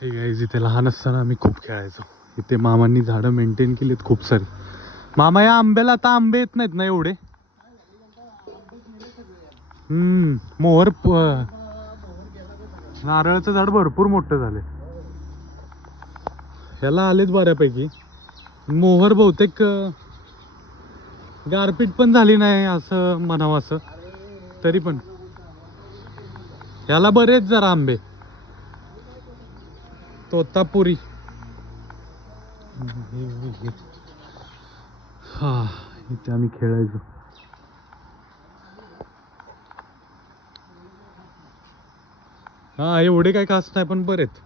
हे गाईज इथे लहान असताना आम्ही खूप खेळायचो. इथे मामांनी झाडं मेंटेन केलीत खूप सारी. मामा या आंब्याला आता आंबे येत नाहीत ना एवढे. मोहर नारळाचं झाड भरपूर मोठं झाले. ह्याला आलेच बऱ्यापैकी. मोहर बहुतेक गारपीट पण झाली नाही असं म्हणावं असं. तरी पण ह्याला बरेच जरा आंबे. तोतापुरी. हा इथे आम्ही खेळायचो. हा एवढे काय खास नाही पण बरेच.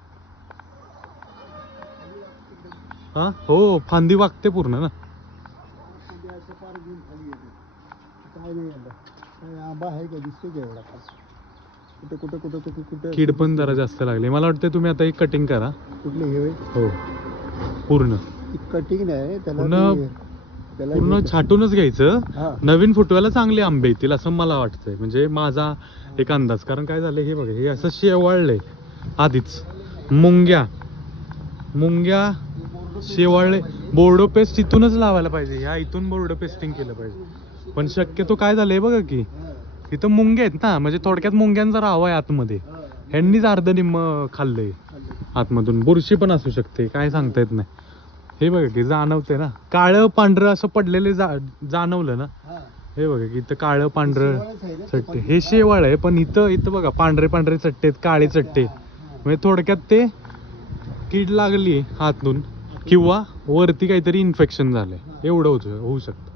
हा हो फांदी वागते पूर्ण ना. कीड पण जरा जास्त लागली. मला वाटतं तुम्ही आता एक कटिंग करा. कुठले हे हो पूर्ण कटिंग नाही पूर्ण छाटूनच घ्यायचं. हा. नवीन फुटवायला चांगले आंबे येतील असं मला वाटतंय. म्हणजे माझा एक अंदाज. कारण काय झालं हे बघा हे असं शेवाळलंय आधीच. मुंग्या शेवाळले. बोर्डो पेस्ट इथूनच लावायला पाहिजे. ह्या इथून बोर्डो पेस्टिंग केलं पाहिजे. पण शक्यतो काय झालंय बघा की इथं मुंग्या आहेत ना. म्हणजे थोडक्यात मुंग्यांचा राहावा आहे आतमध्ये. ह्यांनीच अर्ध निम्म खाल्लंय आतमधून. बुरशी पण असू शकते काय सांगता येत नाही. हे बघा की जाणवते ना. काळं पांढरं असं पडलेले जाणवलं ना. हे बघा की इथं काळं पांढरं चट्टे. हे शेवाळ आहे पण इथं बघा पांढरे पांढरे चट्टे आहेत, काळे चट्टे. म्हणजे थोडक्यात ते कीड लागली हातून किंवा वरती काहीतरी इन्फेक्शन झालंय एवढं होऊ शकतं.